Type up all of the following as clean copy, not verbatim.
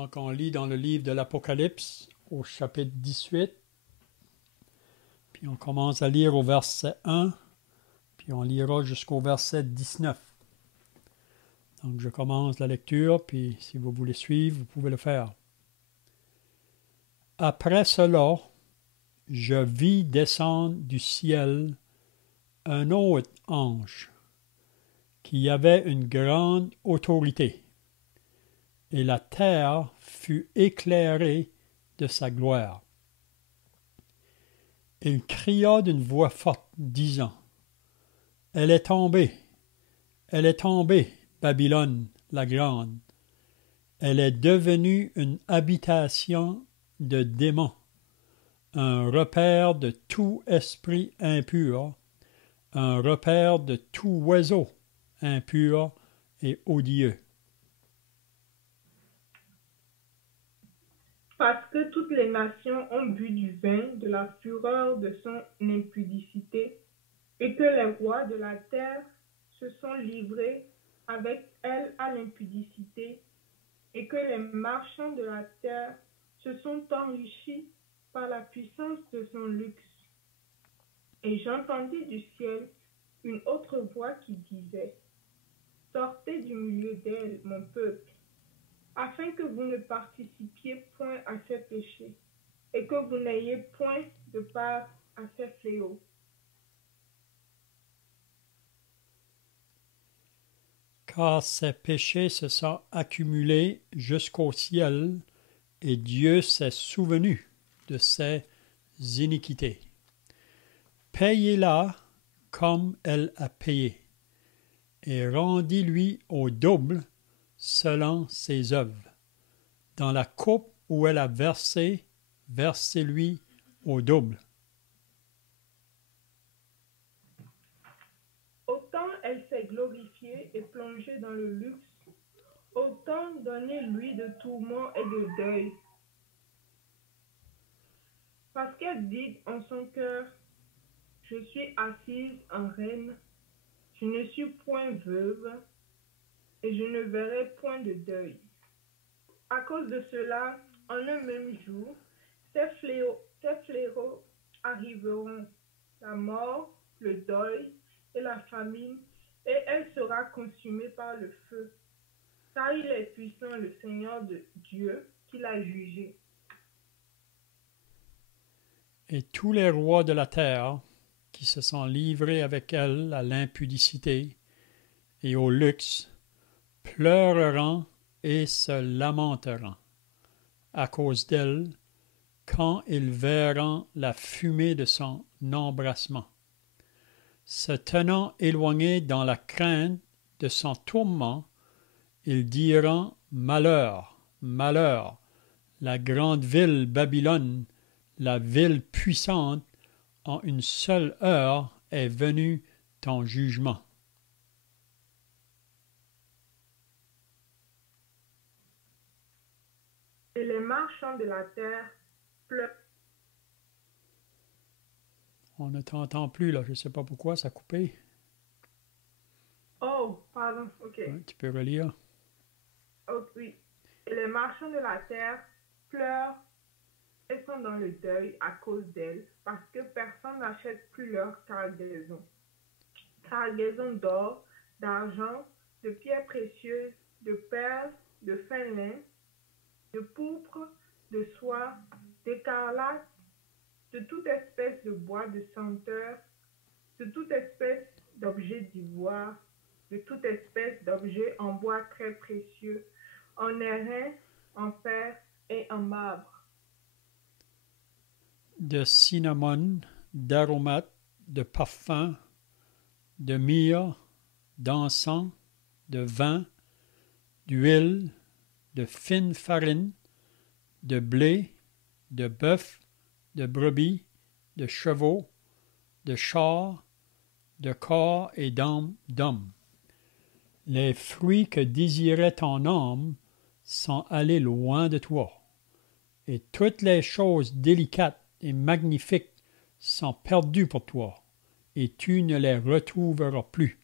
Donc, on lit dans le livre de l'Apocalypse au chapitre 18, puis on commence à lire au verset 1, puis on lira jusqu'au verset 19. Donc, je commence la lecture, puis si vous voulez suivre, vous pouvez le faire. Après cela, je vis descendre du ciel un autre ange qui avait une grande autorité, et la terre fut éclairée de sa gloire. Il cria d'une voix forte, disant, « Elle est tombée, Babylone la grande. Elle est devenue une habitation de démons, un repère de tout esprit impur, un repère de tout oiseau impur et odieux. » Parce que toutes les nations ont bu du vin de la fureur de son impudicité, et que les rois de la terre se sont livrés avec elle à l'impudicité, et que les marchands de la terre se sont enrichis par la puissance de son luxe. Et j'entendis du ciel une autre voix qui disait, « Sortez du milieu d'elle, mon peuple, afin que vous ne participiez point à ses péchés, et que vous n'ayez point de part à ses fléaux. » Car ses péchés se sont accumulés jusqu'au ciel, et Dieu s'est souvenu de ses iniquités. Payez-la comme elle a payé, et rendez-lui au double selon ses œuvres. Dans la coupe où elle a versé, versez-lui au double. Autant elle s'est glorifiée et plongée dans le luxe, autant donnez-lui de tourments et de deuil. Parce qu'elle dit en son cœur, « Je suis assise en reine, je ne suis point veuve, et je ne verrai point de deuil. » À cause de cela, en un même jour, ces fléaux arriveront, la mort, le deuil et la famine, et elle sera consumée par le feu, car il est puissant le Seigneur de Dieu qui l'a jugé. Et tous les rois de la terre qui se sont livrés avec elle à l'impudicité et au luxe pleureront et se lamenteront à cause d'elle quand ils verront la fumée de son embrassement. Se tenant éloignés dans la crainte de son tourment, ils diront « Malheur, malheur, la grande ville Babylone, la ville puissante, en une seule heure est venu ton jugement. » Et les marchands de la terre pleurent. On ne t'entend plus, là. Je ne sais pas pourquoi, ça a coupé. Oh, pardon, ok. Ouais, tu peux relire. Oh, oui. Et les marchands de la terre pleurent et sont dans le deuil à cause d'elle, parce que personne n'achète plus leur cargaison. Cargaison d'or, d'argent, de pierres précieuses, de perles, de fin lin, de pourpre, de soie, d'écarlate, de toute espèce de bois de senteur, de toute espèce d'objet d'ivoire, de toute espèce d'objet en bois très précieux, en airain, en fer et en marbre. De cinnamon, d'aromates, de parfums, de myrrhe, d'encens, de vin, d'huile, de fine farine, de blé, de bœuf, de brebis, de chevaux, de chars, de corps et d'âmes d'hommes. Les fruits que désirait ton âme sont allés loin de toi, et toutes les choses délicates et magnifiques sont perdues pour toi, et tu ne les retrouveras plus.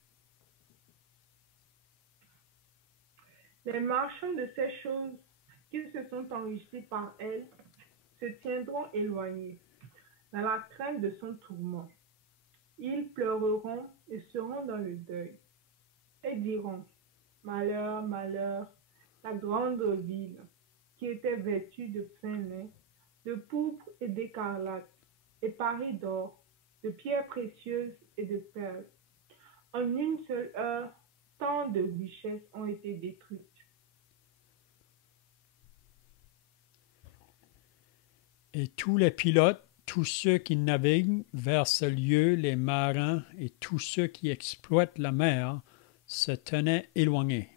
Les marchands de ces choses qui se sont enrichis par elle se tiendront éloignés, dans la crainte de son tourment. Ils pleureront et seront dans le deuil, et diront, malheur, malheur, la grande ville, qui était vêtue de fin lin, de pourpre et d'écarlate, et parée d'or, de pierres précieuses et de perles. En une seule heure, tant de richesses ont été détruites. Et tous les pilotes, tous ceux qui naviguent vers ce lieu, les marins et tous ceux qui exploitent la mer, se tenaient éloignés.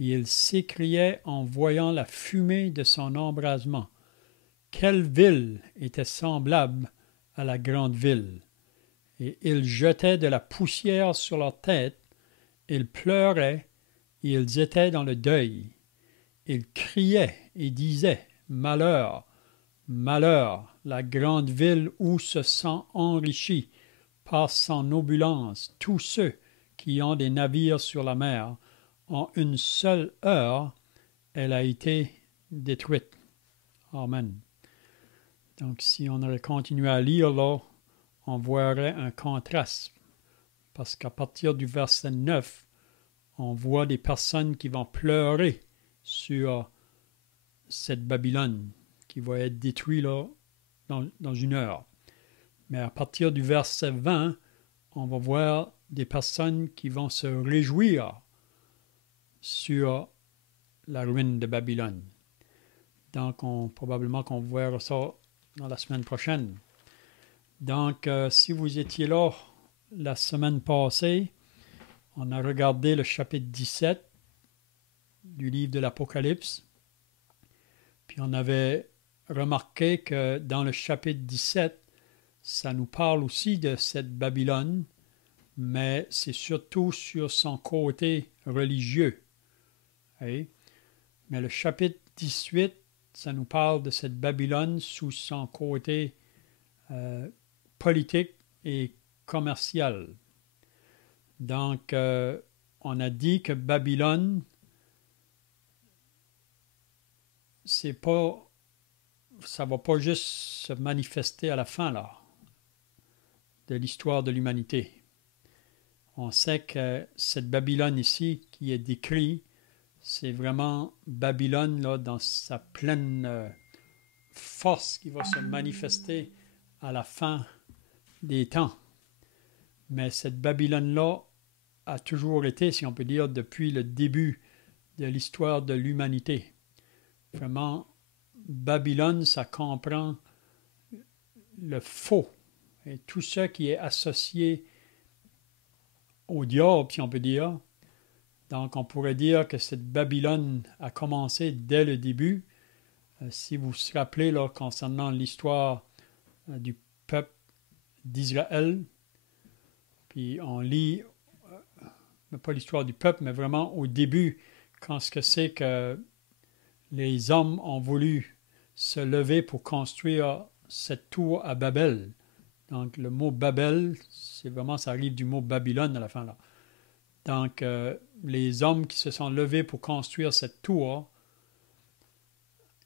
Et ils s'écriaient en voyant la fumée de son embrasement. Quelle ville était semblable à la grande ville? Et ils jetaient de la poussière sur leur tête, ils pleuraient, et ils étaient dans le deuil. Ils criaient et disaient, malheur, malheur, la grande ville où se sont enrichis par son opulence tous ceux qui ont des navires sur la mer. En une seule heure, elle a été détruite. Amen. Donc, si on aurait continué à lire là, on verrait un contraste. Parce qu'à partir du verset 9, on voit des personnes qui vont pleurer sur cette Babylone qui va être détruite là, dans une heure. Mais à partir du verset 20, on va voir des personnes qui vont se réjouir sur la ruine de Babylone. Donc, probablement qu'on verra ça dans la semaine prochaine. Donc, si vous étiez là la semaine passée, on a regardé le chapitre 17 du livre de l'Apocalypse. Puis on avait remarqué que dans le chapitre 17, ça nous parle aussi de cette Babylone, mais c'est surtout sur son côté religieux. Oui? Mais le chapitre 18, ça nous parle de cette Babylone sous son côté politique et commercial. Donc, on a dit que Babylone, ça ne va pas juste se manifester à la fin là, de l'histoire de l'humanité. On sait que cette Babylone ici, qui est décrite, c'est vraiment Babylone là, dans sa pleine force qui va se manifester à la fin des temps. Mais cette Babylone-là a toujours été, si on peut dire, depuis le début de l'histoire de l'humanité. Vraiment, Babylone, ça comprend le faux et tout ce qui est associé au diable, si on peut dire. Donc, on pourrait dire que cette Babylone a commencé dès le début. Si vous vous rappelez, là, concernant l'histoire du peuple d'Israël, puis on lit, pas l'histoire du peuple, mais vraiment au début, quand ce que c'est que les hommes ont voulu se lever pour construire cette tour à Babel. Donc, le mot Babel, c'est vraiment, ça arrive du mot Babylone à la fin là. Donc, les hommes qui se sont levés pour construire cette tour,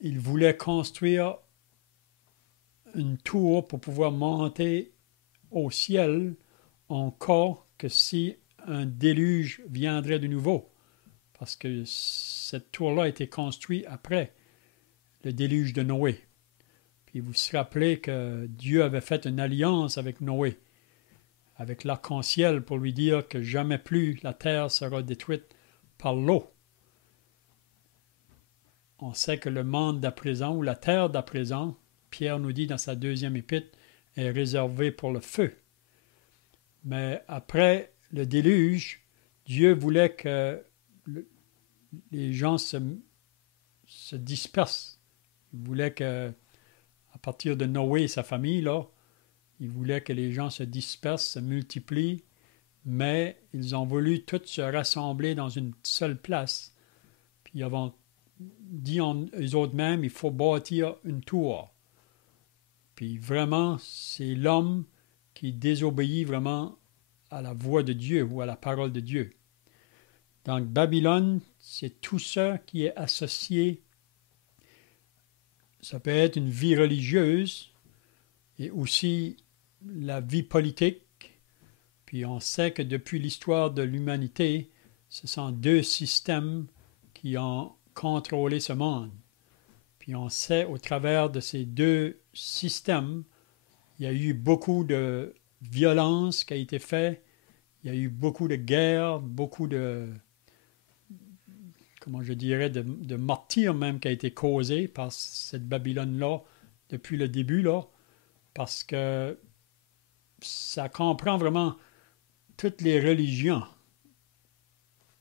ils voulaient construire une tour pour pouvoir monter au ciel en cas que si un déluge viendrait de nouveau. Parce que cette tour-là a été construite après le déluge de Noé. Puis vous vous rappelez que Dieu avait fait une alliance avec Noé, avec l'arc-en-ciel, pour lui dire que jamais plus la terre sera détruite par l'eau. On sait que le monde d'à présent, ou la terre d'à présent, Pierre nous dit dans sa deuxième épître, est réservé pour le feu. Mais après le déluge, Dieu voulait que les gens se dispersent. Il voulait que, à partir de Noé et sa famille, là, il voulait que les gens se dispersent, se multiplient, mais ils ont voulu tous se rassembler dans une seule place. Puis ils ont dit eux autres mêmes, il faut bâtir une tour. Puis vraiment, c'est l'homme qui désobéit vraiment à la voix de Dieu ou à la parole de Dieu. Donc Babylone, c'est tout ce qui est associé ça peut être une vie religieuse et aussi la vie politique. Puis on sait que depuis l'histoire de l'humanité, ce sont deux systèmes qui ont contrôlé ce monde. Puis on sait au travers de ces deux systèmes, il y a eu beaucoup de violence qui a été faite, il y a eu beaucoup de guerres, beaucoup de, comment je dirais, de martyrs même qui a été causé par cette Babylone-là depuis le début, là, parce que ça comprend vraiment toutes les religions,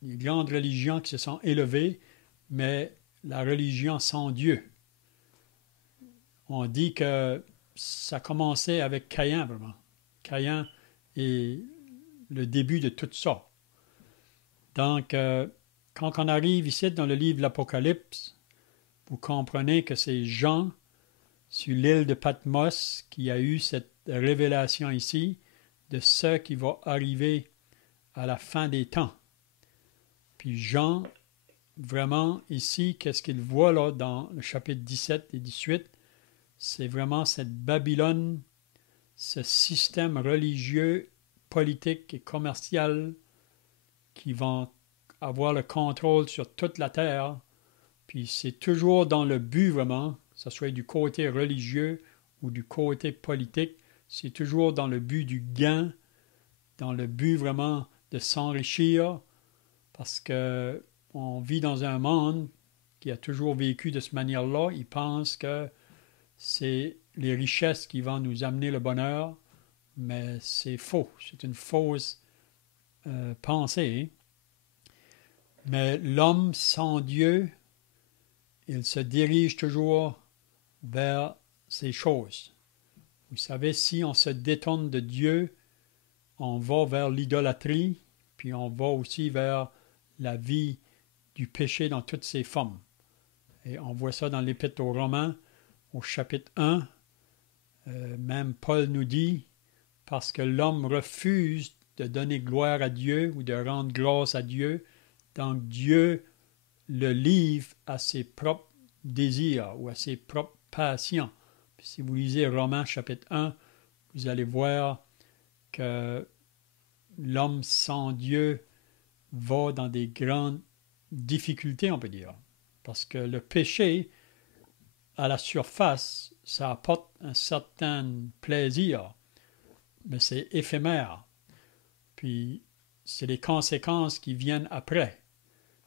les grandes religions qui se sont élevées, mais la religion sans Dieu. On dit que ça commençait avec Caïn, vraiment. Caïn est le début de tout ça. Donc, quand on arrive ici dans le livre de l'Apocalypse, vous comprenez que c'est Jean, sur l'île de Patmos, qui a eu cette révélation ici de ce qui va arriver à la fin des temps. Puis Jean, vraiment ici, qu'est-ce qu'il voit là dans le chapitre 17 et 18? C'est vraiment cette Babylone, ce système religieux, politique et commercial qui vont avoir le contrôle sur toute la terre. Puis c'est toujours dans le but vraiment, que ce soit du côté religieux ou du côté politique, c'est toujours dans le but du gain, dans le but vraiment de s'enrichir, parce que on vit dans un monde qui a toujours vécu de cette manière-là. Ils pensent que c'est les richesses qui vont nous amener le bonheur, mais c'est faux. C'est une fausse pensée. Mais l'homme sans Dieu, il se dirige toujours vers ces choses. Vous savez, si on se détourne de Dieu, on va vers l'idolâtrie, puis on va aussi vers la vie du péché dans toutes ses formes. Et on voit ça dans l'Épître aux Romains, au chapitre 1. Même Paul nous dit, parce que l'homme refuse de donner gloire à Dieu ou de rendre grâce à Dieu, donc Dieu le livre à ses propres désirs ou à ses propres passions. Puis si vous lisez Romains chapitre 1, vous allez voir que l'homme sans Dieu va dans des grandes difficultés, on peut dire. Parce que le péché, à la surface, ça apporte un certain plaisir, mais c'est éphémère. Puis c'est les conséquences qui viennent après.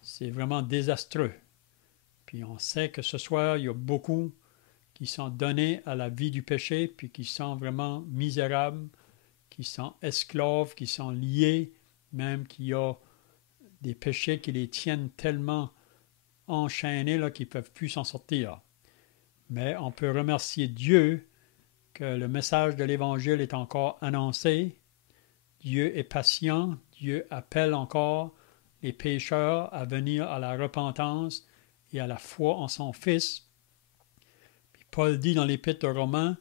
C'est vraiment désastreux. Puis on sait que ce soir, il y a beaucoup qui sont donnés à la vie du péché, puis qui sont vraiment misérables, qui sont esclaves, qui sont liés, même qu'il y a des péchés qui les tiennent tellement enchaînés là, qu'ils ne peuvent plus s'en sortir. Mais on peut remercier Dieu que le message de l'Évangile est encore annoncé. Dieu est patient, Dieu appelle encore les pécheurs à venir à la repentance et à la foi en son Fils. Puis Paul dit dans l'Épître aux Romains,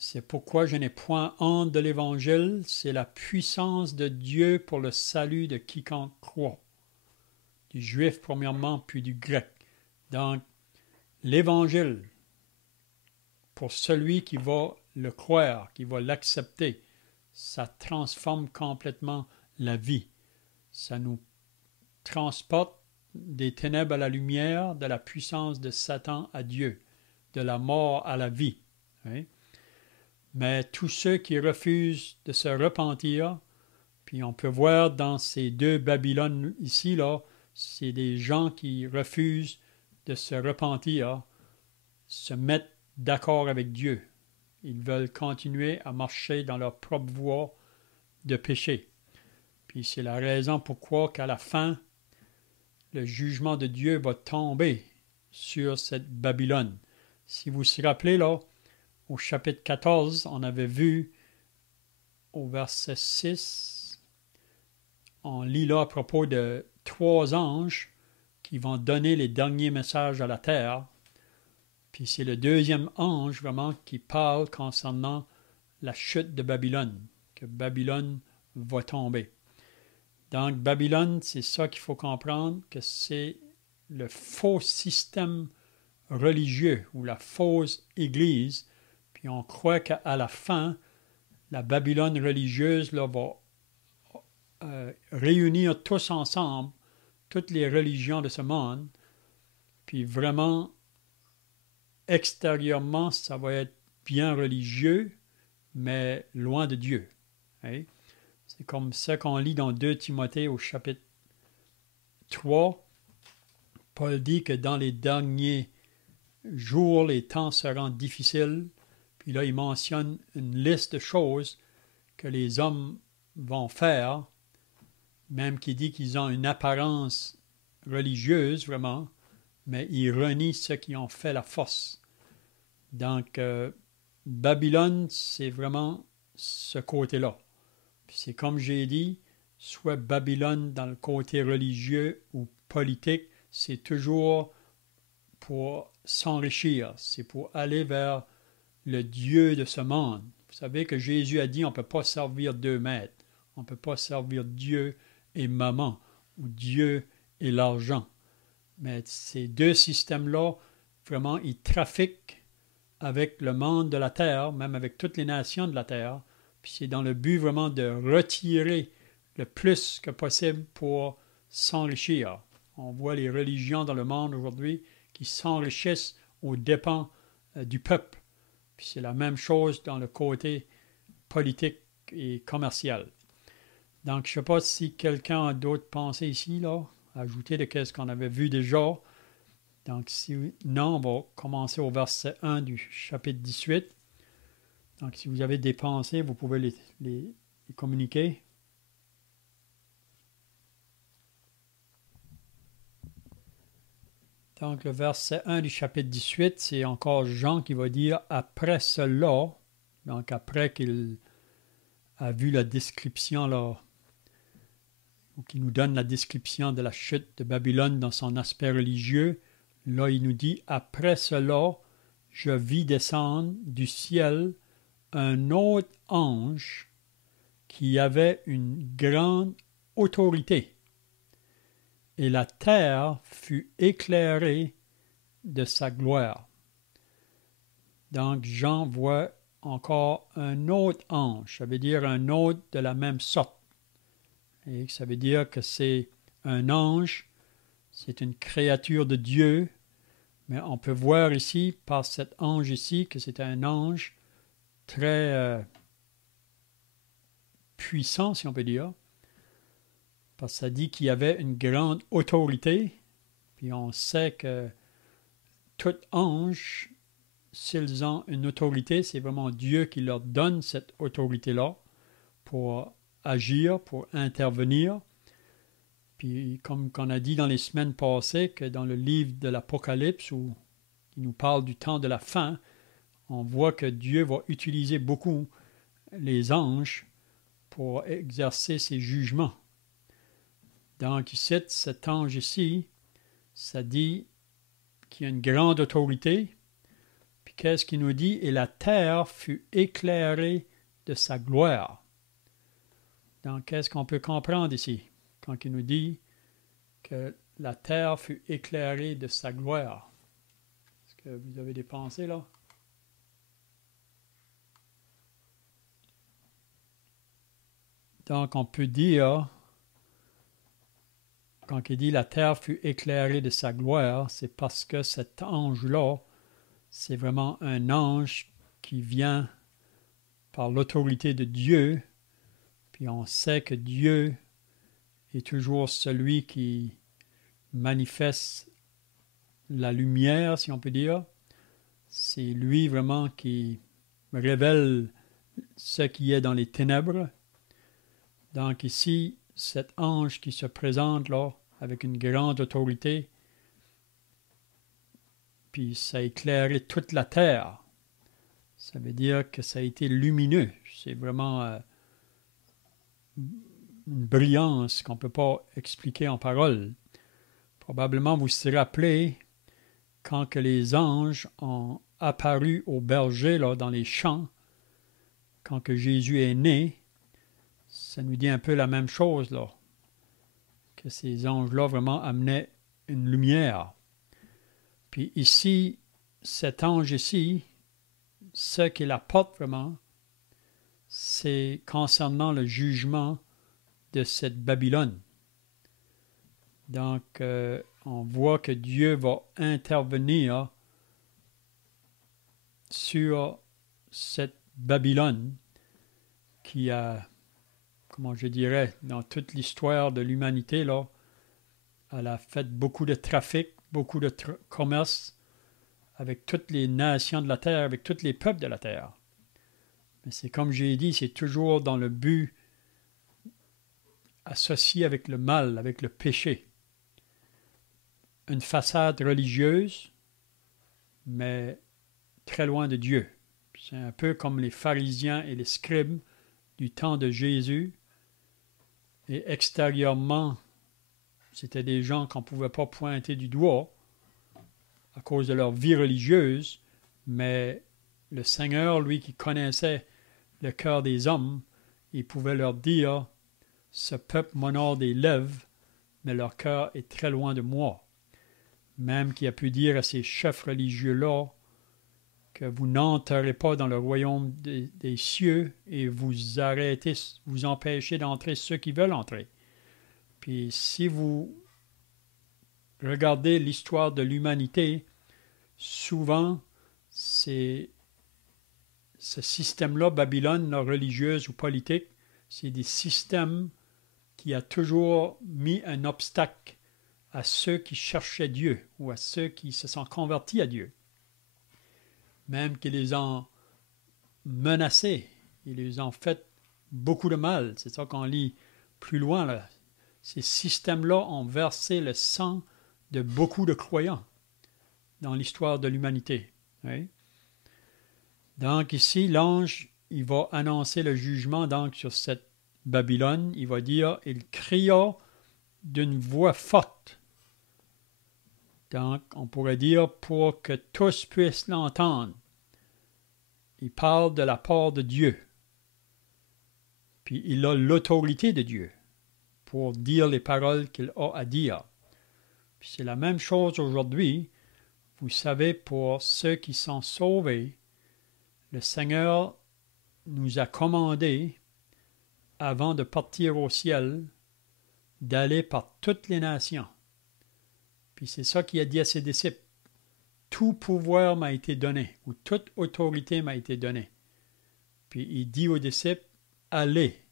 c'est pourquoi je n'ai point honte de l'Évangile, c'est la puissance de Dieu pour le salut de quiconque croit. Du juif premièrement, puis du grec. Donc, l'Évangile, pour celui qui va le croire, qui va l'accepter, ça transforme complètement la vie. Ça nous transporte des ténèbres à la lumière, de la puissance de Satan à Dieu, de la mort à la vie. Hein? Mais tous ceux qui refusent de se repentir, puis on peut voir dans ces deux Babylones ici, là, c'est des gens qui refusent de se repentir, se mettre d'accord avec Dieu. Ils veulent continuer à marcher dans leur propre voie de péché. Puis c'est la raison pourquoi qu'à la fin, le jugement de Dieu va tomber sur cette Babylone. Si vous vous rappelez, là, au chapitre 14, on avait vu au verset 6, on lit là à propos de 3 anges qui vont donner les derniers messages à la terre. Puis c'est le deuxième ange vraiment qui parle concernant la chute de Babylone, que Babylone va tomber. Donc Babylone, c'est ça qu'il faut comprendre, que c'est le faux système religieux ou la fausse Église, puis on croit qu'à la fin, la Babylone religieuse là, va réunir tous ensemble, toutes les religions de ce monde, puis vraiment, extérieurement, ça va être bien religieux, mais loin de Dieu. Hein? C'est comme ça qu'on lit dans 2 Timothée au chapitre 3. Paul dit que dans les derniers jours, les temps seront difficiles. Puis là, il mentionne une liste de choses que les hommes vont faire, même qui dit qu'ils ont une apparence religieuse, vraiment, mais ils renient ceux qui ont fait la force. Donc, Babylone, c'est vraiment ce côté-là. Puis c'est comme j'ai dit, soit Babylone dans le côté religieux ou politique, c'est toujours pour s'enrichir, c'est pour aller vers le Dieu de ce monde. Vous savez que Jésus a dit on ne peut pas servir 2 maîtres. On ne peut pas servir Dieu et maman ou Dieu et l'argent. Mais ces 2 systèmes-là, vraiment, ils trafiquent avec le monde de la terre, même avec toutes les nations de la terre. Puis c'est dans le but vraiment de retirer le plus que possible pour s'enrichir. On voit les religions dans le monde aujourd'hui qui s'enrichissent aux dépens du peuple. Puis c'est la même chose dans le côté politique et commercial. Donc, je ne sais pas si quelqu'un a d'autres pensées ici, là, ajouter de ce qu'on avait vu déjà. Donc, si non, on va commencer au verset 1 du chapitre 18. Donc, si vous avez des pensées, vous pouvez les communiquer. Donc, le verset 1 du chapitre 18, c'est encore Jean qui va dire « Après cela », donc après qu'il a vu la description, là, ou qu'il nous donne la description de la chute de Babylone dans son aspect religieux, là, il nous dit « Après cela, je vis descendre du ciel un autre ange qui avait une grande autorité. Et la terre fut éclairée de sa gloire. » Donc, Jean voit encore un autre ange, ça veut dire un autre de la même sorte. Et ça veut dire que c'est un ange, c'est une créature de Dieu, mais on peut voir ici, par cet ange ici, que c'est un ange très puissant, si on peut dire. Parce que ça dit qu'il y avait une grande autorité, puis on sait que tout ange, s'ils ont une autorité, c'est vraiment Dieu qui leur donne cette autorité-là pour agir, pour intervenir. Puis comme on a dit dans les semaines passées, que dans le livre de l'Apocalypse, où il nous parle du temps de la fin, on voit que Dieu va utiliser beaucoup les anges pour exercer ses jugements. Donc, ici, cet ange ici, ça dit qu'il y a une grande autorité. Puis qu'est-ce qu'il nous dit? Et la terre fut éclairée de sa gloire. Donc, qu'est-ce qu'on peut comprendre ici? Quand il nous dit que la terre fut éclairée de sa gloire. Est-ce que vous avez des pensées là? Donc, on peut dire, quand il dit la terre fut éclairée de sa gloire, c'est parce que cet ange-là, c'est vraiment un ange qui vient par l'autorité de Dieu. Puis on sait que Dieu est toujours celui qui manifeste la lumière, si on peut dire. C'est lui vraiment qui révèle ce qui est dans les ténèbres. Donc ici, cet ange qui se présente là, avec une grande autorité, puis ça a éclairé toute la terre. Ça veut dire que ça a été lumineux. C'est vraiment une brillance qu'on ne peut pas expliquer en paroles. Probablement, vous vous rappelez, quand que les anges ont apparu aux bergers là, dans les champs, quand que Jésus est né, ça nous dit un peu la même chose, là, que ces anges-là vraiment amenaient une lumière. Puis ici, cet ange ici, ce qu'il apporte vraiment, c'est concernant le jugement de cette Babylone. Donc, on voit que Dieu va intervenir sur cette Babylone qui a, comment je dirais, dans toute l'histoire de l'humanité, là, elle a fait beaucoup de trafic, beaucoup de commerce avec toutes les nations de la terre, avec tous les peuples de la terre. Mais c'est comme j'ai dit, c'est toujours dans le but associé avec le mal, avec le péché. Une façade religieuse, mais très loin de Dieu. C'est un peu comme les pharisiens et les scribes du temps de Jésus. Et extérieurement, c'était des gens qu'on ne pouvait pas pointer du doigt à cause de leur vie religieuse, mais le Seigneur, lui qui connaissait le cœur des hommes, il pouvait leur dire, ce peuple m'honore des lèvres, mais leur cœur est très loin de moi. Même qu'il a pu dire à ces chefs religieux-là que vous n'entrerez pas dans le royaume des cieux et vous arrêtez, vous empêchez d'entrer ceux qui veulent entrer. Puis si vous regardez l'histoire de l'humanité, souvent c'est ce système-là, Babylone, là, religieuse ou politique, c'est des systèmes qui a toujours mis un obstacle à ceux qui cherchaient Dieu ou à ceux qui se sont convertis à Dieu. Même qu'ils les ont menacés, ils les ont fait beaucoup de mal. C'est ça qu'on lit plus loin, là. Ces systèmes-là ont versé le sang de beaucoup de croyants dans l'histoire de l'humanité. Oui? Donc ici, l'ange, il va annoncer le jugement donc sur cette Babylone. Il va dire, il cria d'une voix forte. Donc, on pourrait dire pour que tous puissent l'entendre. Il parle de la part de Dieu. Puis il a l'autorité de Dieu pour dire les paroles qu'il a à dire. Puis c'est la même chose aujourd'hui. Vous savez, pour ceux qui sont sauvés, le Seigneur nous a commandé, avant de partir au ciel, d'aller par toutes les nations. Puis c'est ça qu'il a dit à ses disciples. Tout pouvoir m'a été donné, ou toute autorité m'a été donnée. Puis il dit aux disciples, allez,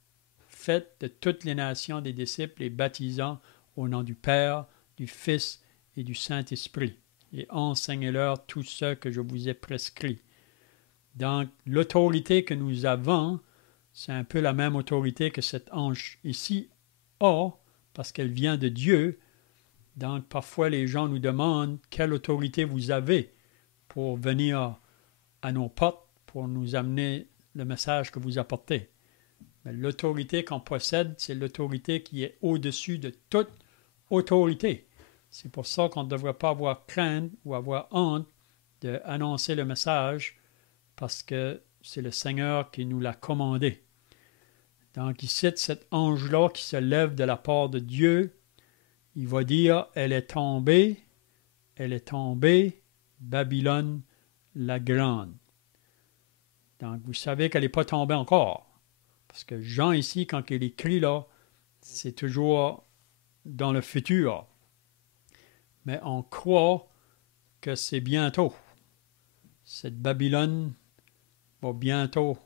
faites de toutes les nations des disciples, les baptisant au nom du Père, du Fils et du Saint-Esprit, et enseignez-leur tout ce que je vous ai prescrit. Donc, l'autorité que nous avons, c'est un peu la même autorité que cet ange ici a, parce qu'elle vient de Dieu. Donc, parfois, les gens nous demandent quelle autorité vous avez pour venir à nos portes, pour nous amener le message que vous apportez. Mais l'autorité qu'on possède, c'est l'autorité qui est au-dessus de toute autorité. C'est pour ça qu'on ne devrait pas avoir crainte ou avoir honte d'annoncer le message, parce que c'est le Seigneur qui nous l'a commandé. Donc, il cite cet ange-là qui se lève de la part de Dieu. Il va dire, elle est tombée, Babylone la grande. Donc, vous savez qu'elle n'est pas tombée encore. Parce que Jean ici, quand il écrit là, c'est toujours dans le futur. Mais on croit que c'est bientôt. Cette Babylone va bientôt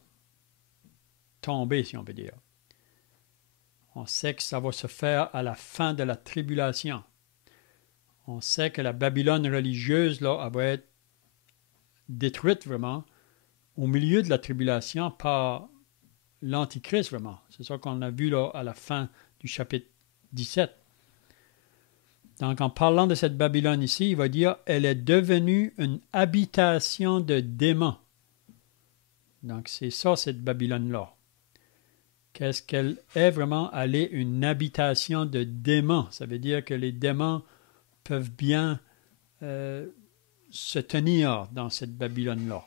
tomber, si on peut dire. On sait que ça va se faire à la fin de la tribulation. On sait que la Babylone religieuse, là, elle va être détruite vraiment au milieu de la tribulation par l'Antichrist vraiment. C'est ça qu'on a vu là à la fin du chapitre 17. Donc, en parlant de cette Babylone ici, il va dire « Elle est devenue une habitation de démons ». Donc, c'est ça, cette Babylone-là. Qu'est-ce qu'elle est vraiment? Elle est une habitation de démons. Ça veut dire que les démons peuvent bien se tenir dans cette Babylone-là.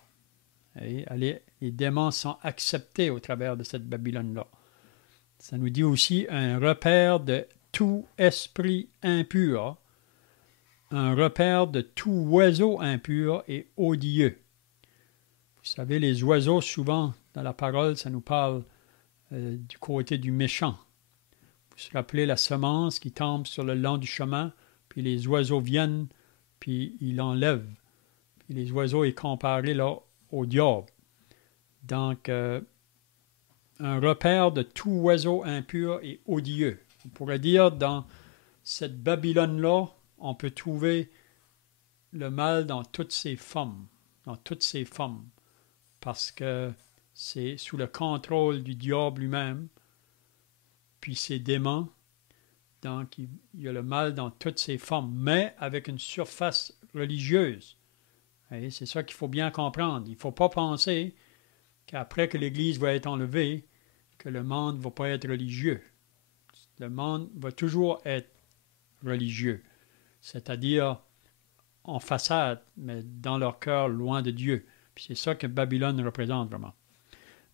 Les démons sont acceptés au travers de cette Babylone-là. Ça nous dit aussi un repère de tout esprit impur, un repère de tout oiseau impur et odieux. Vous savez, les oiseaux, souvent, dans la parole, ça nous parle du côté du méchant. Vous vous rappelez la semence qui tombe sur le long du chemin, puis les oiseaux viennent, puis ils l'enlèvent. Puis les oiseaux est comparé là au diable. Donc, un repère de tout oiseau impur et odieux. On pourrait dire, dans cette Babylone-là, on peut trouver le mal dans toutes ses formes, parce que c'est sous le contrôle du diable lui-même, puis ses démons. Donc, il y a le mal dans toutes ses formes, mais avec une surface religieuse. Et c'est ça qu'il faut bien comprendre. Il ne faut pas penser qu'après que l'Église va être enlevée, que le monde ne va pas être religieux. Le monde va toujours être religieux, c'est-à-dire en façade, mais dans leur cœur, loin de Dieu. Puis c'est ça que Babylone représente vraiment.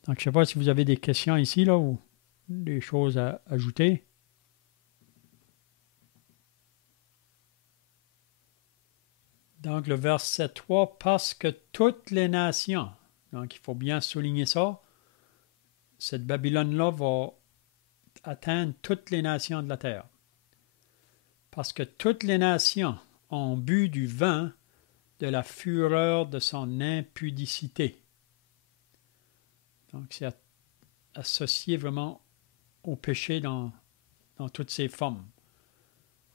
Donc, je ne sais pas si vous avez des questions ici, là, ou des choses à ajouter. Donc, le verset 3, parce que toutes les nations, donc il faut bien souligner ça, cette Babylone-là va atteindre toutes les nations de la terre. Parce que toutes les nations ont bu du vin de la fureur de son impudicité. Donc, c'est associé vraiment au péché dans toutes ses formes.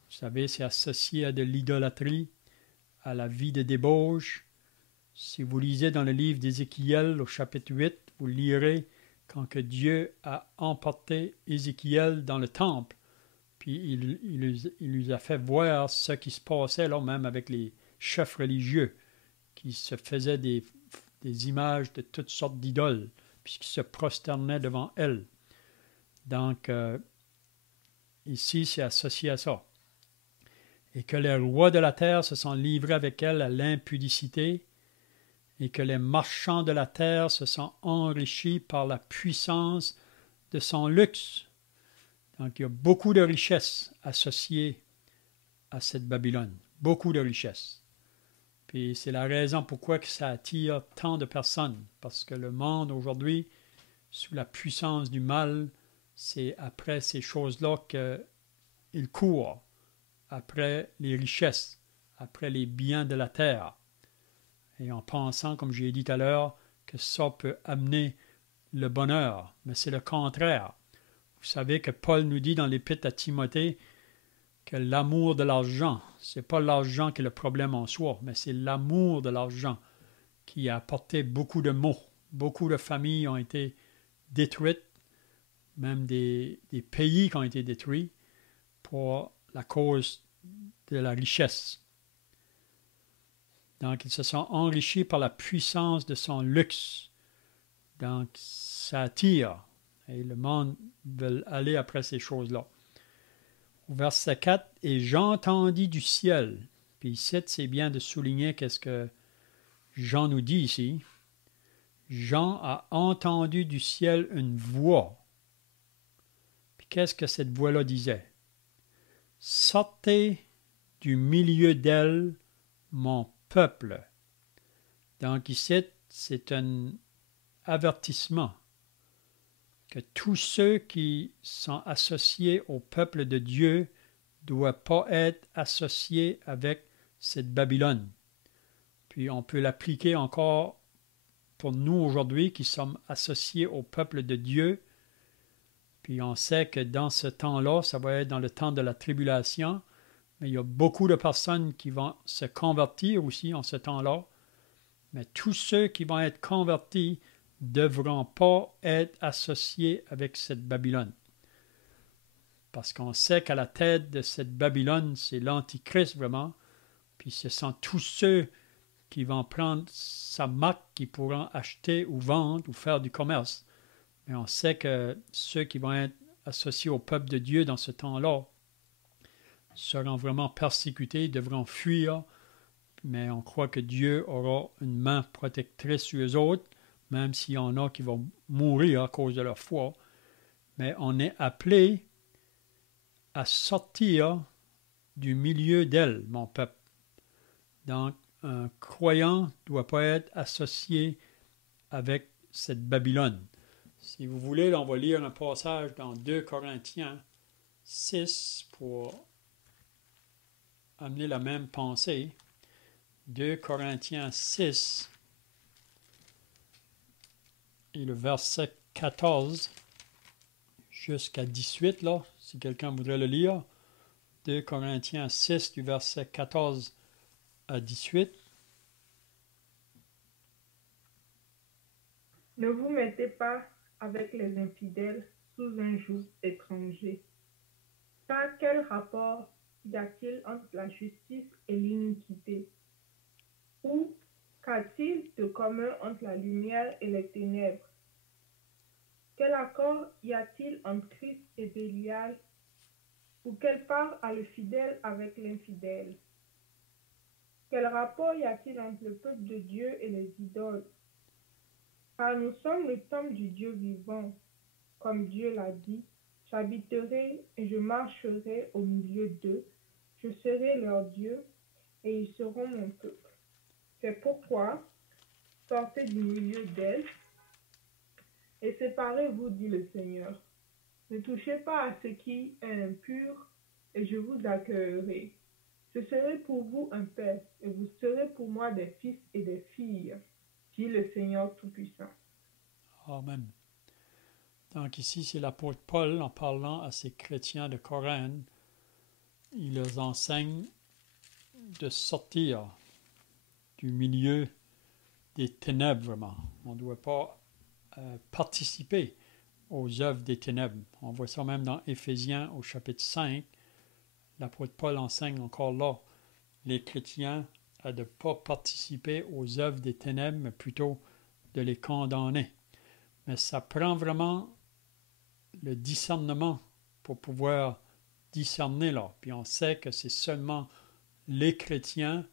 Vous savez, c'est associé à de l'idolâtrie, à la vie de débauche. Si vous lisez dans le livre d'Ézéchiel au chapitre 8, vous lirez quand que Dieu a emporté Ézéchiel dans le temple, puis il lui a fait voir ce qui se passait là, même avec les chefs religieux qui se faisaient des images de toutes sortes d'idoles, puis qui se prosternaient devant elles. Donc, ici, c'est associé à ça. Et que les rois de la terre se sont livrés avec elle à l'impudicité, et que les marchands de la terre se sont enrichis par la puissance de son luxe. Donc, il y a beaucoup de richesses associées à cette Babylone. Beaucoup de richesses. Puis c'est la raison pourquoi que ça attire tant de personnes. Parce que le monde aujourd'hui, sous la puissance du mal, c'est après ces choses-là qu'il court. Après les richesses, après les biens de la terre. Et en pensant, comme j'ai dit tout à l'heure, que ça peut amener le bonheur. Mais c'est le contraire. Vous savez que Paul nous dit dans l'épître à Timothée que l'amour de l'argent, ce n'est pas l'argent qui est le problème en soi, mais c'est l'amour de l'argent qui a apporté beaucoup de maux. Beaucoup de familles ont été détruites, même des pays qui ont été détruits pour la cause de la richesse. Donc, ils se sont enrichis par la puissance de son luxe. Donc, ça attire. Et le monde veut aller après ces choses-là. Au verset 4, « Et j'entendis du ciel ». Puis ici, c'est bien de souligner qu'est-ce que Jean nous dit ici. Jean a entendu du ciel une voix. Puis qu'est-ce que cette voix-là disait? « Sortez du milieu d'elle, mon peuple. » Donc ici, c'est un avertissement que tous ceux qui sont associés au peuple de Dieu ne doivent pas être associés avec cette Babylone. Puis on peut l'appliquer encore pour nous aujourd'hui qui sommes associés au peuple de Dieu. Puis on sait que dans ce temps-là, ça va être dans le temps de la tribulation, mais il y a beaucoup de personnes qui vont se convertir aussi en ce temps-là. Mais tous ceux qui vont être convertis ne devront pas être associés avec cette Babylone. Parce qu'on sait qu'à la tête de cette Babylone, c'est l'Antichrist vraiment. Puis ce sont tous ceux qui vont prendre sa marque, qui pourront acheter ou vendre ou faire du commerce. Mais on sait que ceux qui vont être associés au peuple de Dieu dans ce temps-là seront vraiment persécutés, devront fuir. Mais on croit que Dieu aura une main protectrice sur eux autres, même s'il y en a qui vont mourir à cause de leur foi. Mais on est appelé à sortir du milieu d'elle, mon peuple. Donc, un croyant ne doit pas être associé avec cette Babylone. Si vous voulez, là, on va lire un passage dans 2 Corinthiens 6 pour amener la même pensée. 2 Corinthiens 6 et le verset 14 jusqu'à 18, là, si quelqu'un voudrait le lire. 2 Corinthiens 6 du verset 14 à 18. Ne vous mettez pas avec les infidèles sous un joug étranger. Car quel rapport y a-t-il entre la justice et l'iniquité? Ou qu'a-t-il de commun entre la lumière et les ténèbres? Quel accord y a-t-il entre Christ et Bélial? Ou quelle part a le fidèle avec l'infidèle? Quel rapport y a-t-il entre le peuple de Dieu et les idoles? Car nous sommes le temple du Dieu vivant. Comme Dieu l'a dit, j'habiterai et je marcherai au milieu d'eux, je serai leur Dieu et ils seront mon peuple. C'est pourquoi, sortez du milieu d'elles et séparez-vous, dit le Seigneur. Ne touchez pas à ce qui est impur et je vous accueillerai. Je serai pour vous un père et vous serez pour moi des fils et des filles, dit le Seigneur Tout-Puissant. Amen. Donc ici, c'est l'apôtre Paul en parlant à ces chrétiens de Corinthe. Il leur enseigne de sortir du milieu des ténèbres, vraiment. On ne doit pas participer aux œuvres des ténèbres. On voit ça même dans Éphésiens au chapitre 5. L'apôtre Paul enseigne encore là les chrétiens à ne pas participer aux œuvres des ténèbres, mais plutôt de les condamner. Mais ça prend vraiment le discernement pour pouvoir discerner là. Puis on sait que c'est seulement les chrétiens,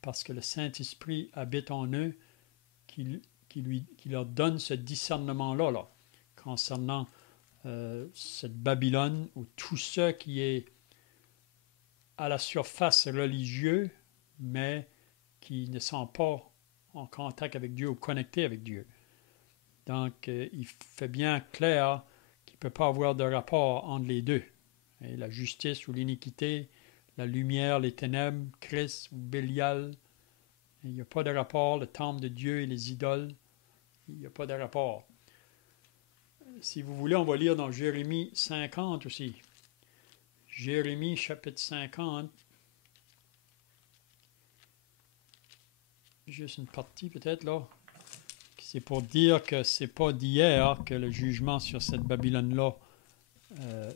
parce que le Saint-Esprit habite en eux, qui leur donne ce discernement-là là, concernant cette Babylone, ou tout ce qui est à la surface religieux, mais qui ne sont pas en contact avec Dieu ou connectés avec Dieu. Donc, il fait bien clair qu'il ne peut pas avoir de rapport entre les deux. Et la justice ou l'iniquité, la lumière, les ténèbres, Christ ou Bélial, il n'y a pas de rapport. Le temple de Dieu et les idoles, il n'y a pas de rapport. Si vous voulez, on va lire dans Jérémie 50 aussi. Jérémie chapitre 50. Juste une partie peut-être là. C'est pour dire que c'est pas d'hier que le jugement sur cette Babylone-là,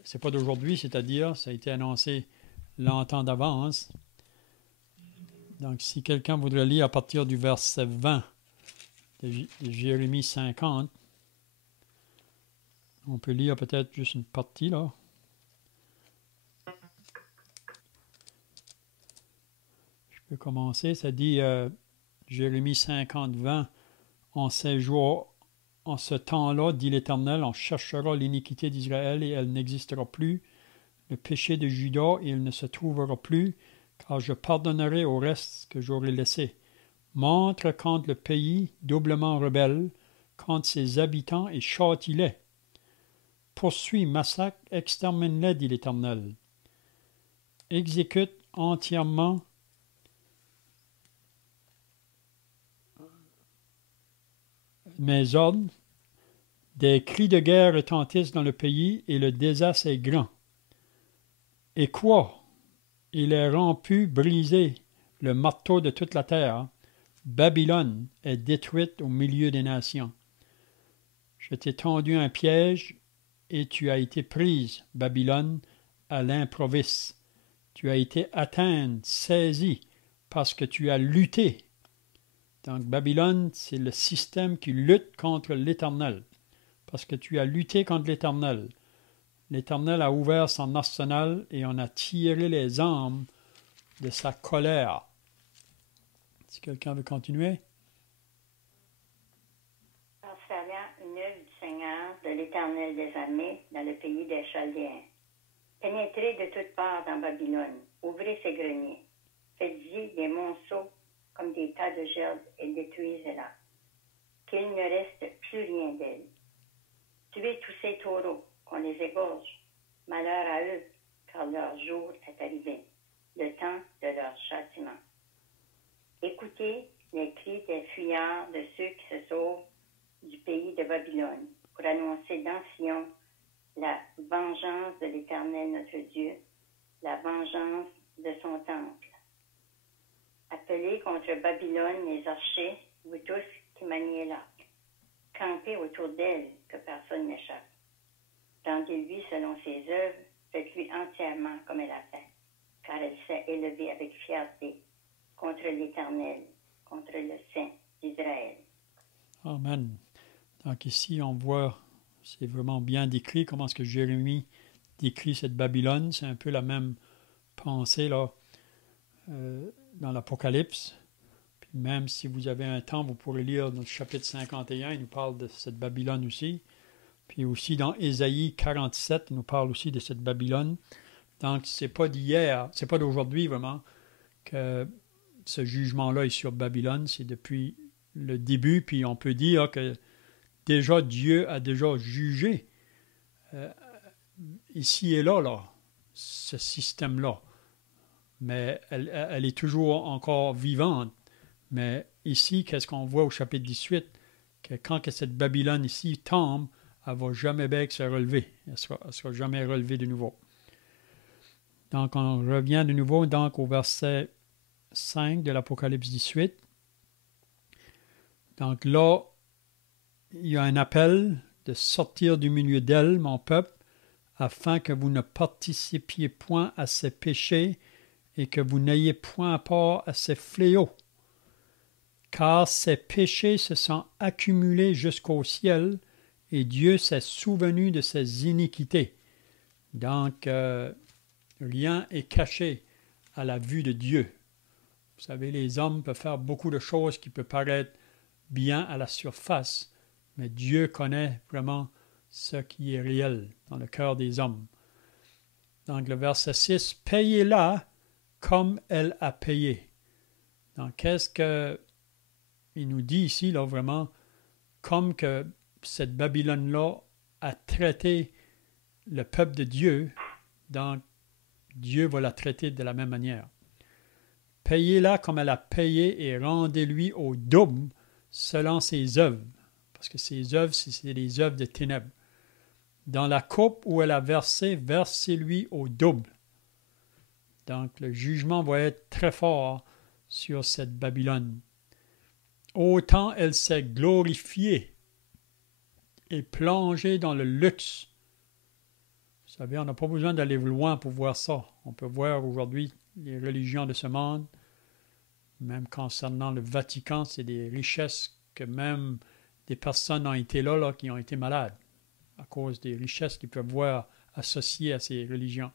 c'est pas d'aujourd'hui, c'est-à-dire, ça a été annoncé longtemps d'avance. Donc, si quelqu'un voudrait lire à partir du verset 20 de Jérémie 50, on peut lire peut-être juste une partie là. Je peux commencer. Ça dit Jérémie 50, 20. En ces jours, en ce temps-là, dit l'Éternel, on cherchera l'iniquité d'Israël et elle n'existera plus, le péché de Juda et il ne se trouvera plus, car je pardonnerai au reste que j'aurai laissé. Montre contre le pays doublement rebelle, contre ses habitants et châtie-les. Poursuis, massacre, extermine-les, dit l'Éternel. Exécute entièrement mes ordres. Des cris de guerre retentissent dans le pays et le désastre est grand. Et quoi? Il est rompu, brisé, le marteau de toute la terre. Babylone est détruite au milieu des nations. Je t'ai tendu un piège et tu as été prise, Babylone, à l'improviste. Tu as été atteinte, saisie, parce que tu as lutté. Donc Babylone, c'est le système qui lutte contre l'Éternel. Parce que tu as lutté contre l'Éternel. L'Éternel a ouvert son arsenal et on a tiré les armes de sa colère. Si quelqu'un veut continuer. Transférant une œuvre du Seigneur, de l'Éternel des armées, dans le pays des Chaldéens. Pénétrez de toutes parts dans Babylone, ouvrez ses greniers, faites-y des monceaux comme des tas de gerbes et détruisez-la. Qu'il ne reste plus rien d'elle. Tuez tous ces taureaux, qu'on les égorge. Malheur à eux, car leur jour est arrivé, le temps de leur châtiment. Écoutez les cris des fuyards de ceux qui se sauvent du pays de Babylone, pour annoncer dans Sion la vengeance de l'Éternel notre Dieu, la vengeance de son temple. Appelez contre Babylone les archers, vous tous qui maniez l'arc. Campez autour d'elle, que personne n'échappe. Rendez-lui selon ses œuvres, faites-lui entièrement comme elle a fait, car elle s'est élevée avec fierté contre l'Éternel, contre le Saint d'Israël. Amen. Donc ici, on voit, c'est vraiment bien décrit comment est-ce que Jérémie décrit cette Babylone. C'est un peu la même pensée là, dans l'Apocalypse. Puis même si vous avez un temps, vous pourrez lire notre chapitre 51, il nous parle de cette Babylone aussi. Puis aussi dans Ésaïe 47, il nous parle aussi de cette Babylone. Donc, c'est pas d'hier, c'est pas d'aujourd'hui vraiment que ce jugement-là est sur Babylone. C'est depuis le début, puis on peut dire que déjà Dieu a déjà jugé ici et là, ce système-là. Mais elle est toujours encore vivante. Mais ici, qu'est-ce qu'on voit au chapitre 18? Que quand que cette Babylone ici tombe, elle ne va jamais bien se relever. Elle ne sera jamais relevée de nouveau. Donc, on revient de nouveau donc, au verset 5 de l'Apocalypse 18. Donc là, il y a un appel de sortir du milieu d'elle, mon peuple, afin que vous ne participiez point à ses péchés et que vous n'ayez point part à ses fléaux. Car ces péchés se sont accumulés jusqu'au ciel, et Dieu s'est souvenu de ses iniquités. Donc, rien est caché à la vue de Dieu. Vous savez, les hommes peuvent faire beaucoup de choses qui peuvent paraître bien à la surface, mais Dieu connaît vraiment ce qui est réel dans le cœur des hommes. Donc, le verset 6, « Payez-la comme elle a payé. » Donc, qu'est-ce qu'il nous dit ici, là, vraiment, comme que cette Babylone-là a traité le peuple de Dieu, donc Dieu va la traiter de la même manière. Payez-la comme elle a payé et rendez-lui au double selon ses œuvres. Parce que ses œuvres, c'est les œuvres de ténèbres. Dans la coupe où elle a versé, versez-lui au double. Donc le jugement va être très fort sur cette Babylone. Autant elle s'est glorifiée et plongée dans le luxe. Vous savez, on n'a pas besoin d'aller loin pour voir ça. On peut voir aujourd'hui les religions de ce monde, même concernant le Vatican, c'est des richesses que même des personnes ont été là qui ont été malades à cause des richesses qu'ils peuvent voir associées à ces religions.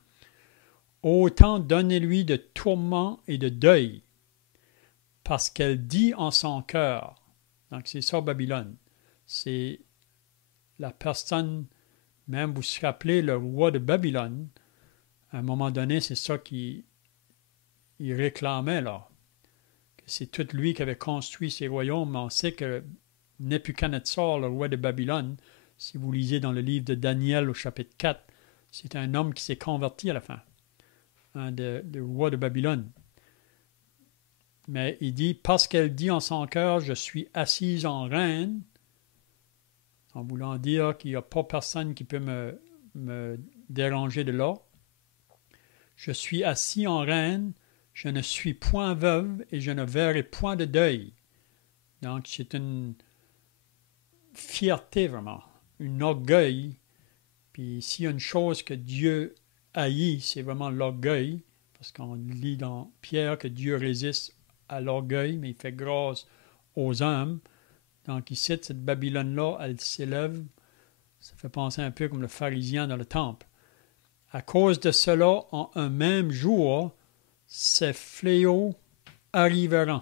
Autant donnez-lui de tourments et de deuil, parce qu'elle dit en son cœur, donc c'est ça Babylone, c'est la personne, même vous vous rappelez le roi de Babylone, à un moment donné, c'est ça qu'il réclamait là. C'est tout lui qui avait construit ces royaumes, mais on sait que Nebuchadnezzar, le roi de Babylone, si vous lisez dans le livre de Daniel au chapitre 4, c'est un homme qui s'est converti à la fin, le roi de Babylone. Mais il dit, parce qu'elle dit en son cœur, je suis assise en reine, en voulant dire qu'il n'y a pas personne qui peut me déranger de là. Je suis assis en reine, je ne suis point veuve et je ne verrai point de deuil. Donc c'est une fierté vraiment, un orgueil. Puis s'il y a une chose que Dieu haït, c'est vraiment l'orgueil, parce qu'on lit dans Pierre que Dieu résiste à l'orgueil, mais il fait grâce aux hommes. Donc ici, cette Babylone-là, elle s'élève, ça fait penser un peu comme le pharisien dans le temple. À cause de cela, en un même jour, ces fléaux arriveront.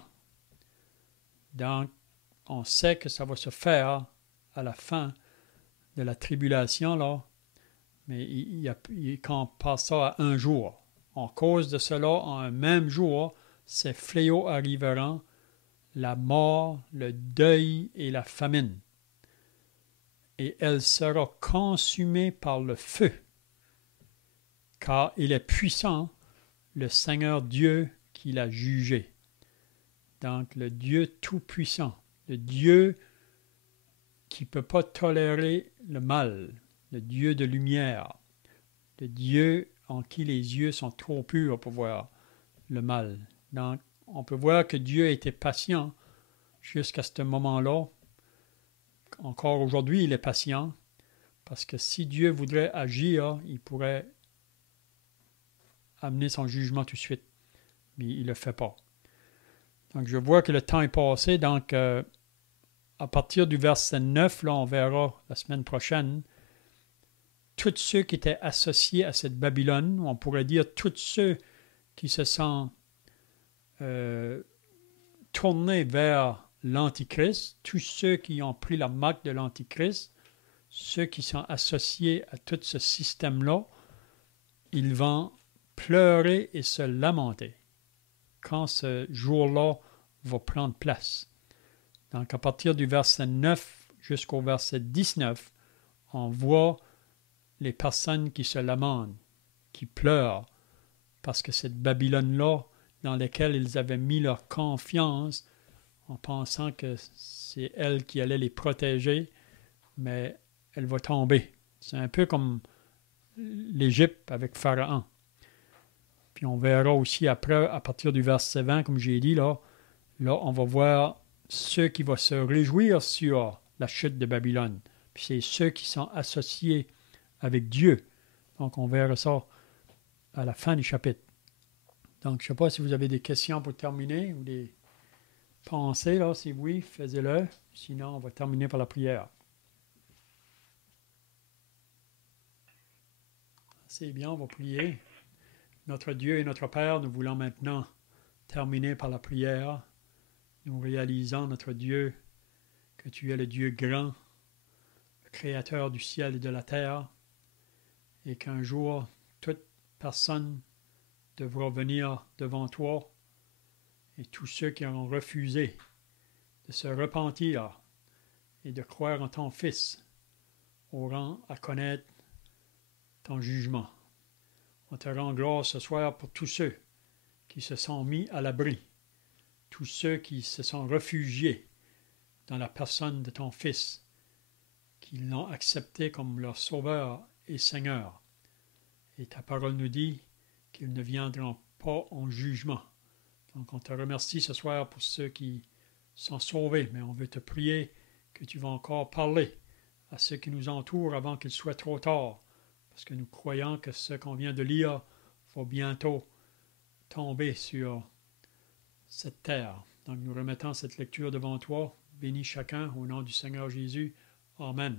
Donc, on sait que ça va se faire à la fin de la tribulation, là, mais quand on passe ça à un jour, en cause de cela, en un même jour, ces fléaux arriveront la mort, le deuil et la famine. Et elle sera consumée par le feu, car il est puissant, le Seigneur Dieu qui l'a jugé. Donc le Dieu tout-puissant, le Dieu qui ne peut pas tolérer le mal, le Dieu de lumière, le Dieu en qui les yeux sont trop purs pour voir le mal. Donc, on peut voir que Dieu a été patient jusqu'à ce moment-là. Encore aujourd'hui, il est patient, parce que si Dieu voudrait agir, il pourrait amener son jugement tout de suite, mais il ne le fait pas. Donc, je vois que le temps est passé, donc à partir du verset 9, là, on verra la semaine prochaine, tous ceux qui étaient associés à cette Babylone, on pourrait dire tous ceux qui se sont tournés vers l'Antichrist, tous ceux qui ont pris la marque de l'Antichrist, ceux qui sont associés à tout ce système-là, ils vont pleurer et se lamenter quand ce jour-là va prendre place. Donc, à partir du verset 9 jusqu'au verset 19, on voit les personnes qui se lamentent, qui pleurent, parce que cette Babylone-là, dans laquelle ils avaient mis leur confiance, en pensant que c'est elle qui allait les protéger, mais elle va tomber. C'est un peu comme l'Égypte avec Pharaon. Puis on verra aussi après, à partir du verset 20, comme j'ai dit, là on va voir ceux qui vont se réjouir sur la chute de Babylone. Puis c'est ceux qui sont associés avec Dieu. Donc, on verra ça à la fin du chapitre. Donc, je ne sais pas si vous avez des questions pour terminer ou des pensées, là. Si oui, faites-le. Sinon, on va terminer par la prière. C'est bien, on va prier. Notre Dieu et notre Père, nous voulons maintenant terminer par la prière. Nous réalisons, notre Dieu, que tu es le Dieu grand, le Créateur du ciel et de la terre, et qu'un jour, toute personne devra venir devant toi, et tous ceux qui ont refusé de se repentir et de croire en ton Fils auront à connaître ton jugement. On te rend gloire ce soir pour tous ceux qui se sont mis à l'abri, tous ceux qui se sont réfugiés dans la personne de ton Fils, qui l'ont accepté comme leur Sauveur et Seigneur. Et ta parole nous dit qu'ils ne viendront pas en jugement. Donc on te remercie ce soir pour ceux qui sont sauvés, mais on veut te prier que tu vas encore parler à ceux qui nous entourent avant qu'il soit trop tard, parce que nous croyons que ce qu'on vient de lire va bientôt tomber sur cette terre. Donc nous remettons cette lecture devant toi. Bénis chacun au nom du Seigneur Jésus. Amen.